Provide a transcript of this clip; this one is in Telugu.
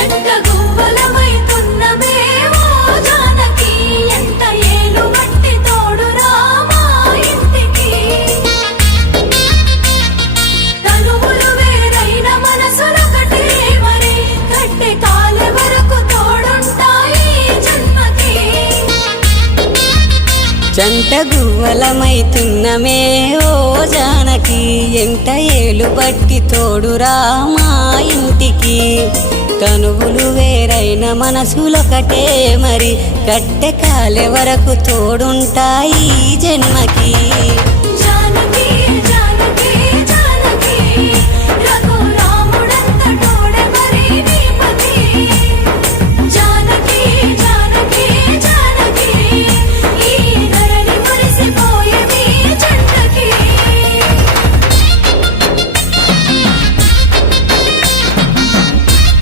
జంట గువ్వలమైతున్నమే ఓ జానకి ఎంత ఏలు బట్టి తోడురా మా ఇంటికి తనువులు వేరైన మనసులొకటే మరి కట్టె కాలే వరకు తోడుంటాయి జన్మకి జంట గువ్వలమైతున్నమే ఓ జానకి ఎంత ఏలు బట్టి తోడురా మా ఇంటికి తనువులు వేరైన మనసులొకటే మరి కట్టె కాలే వరకు తోడుంటాయి జన్మకి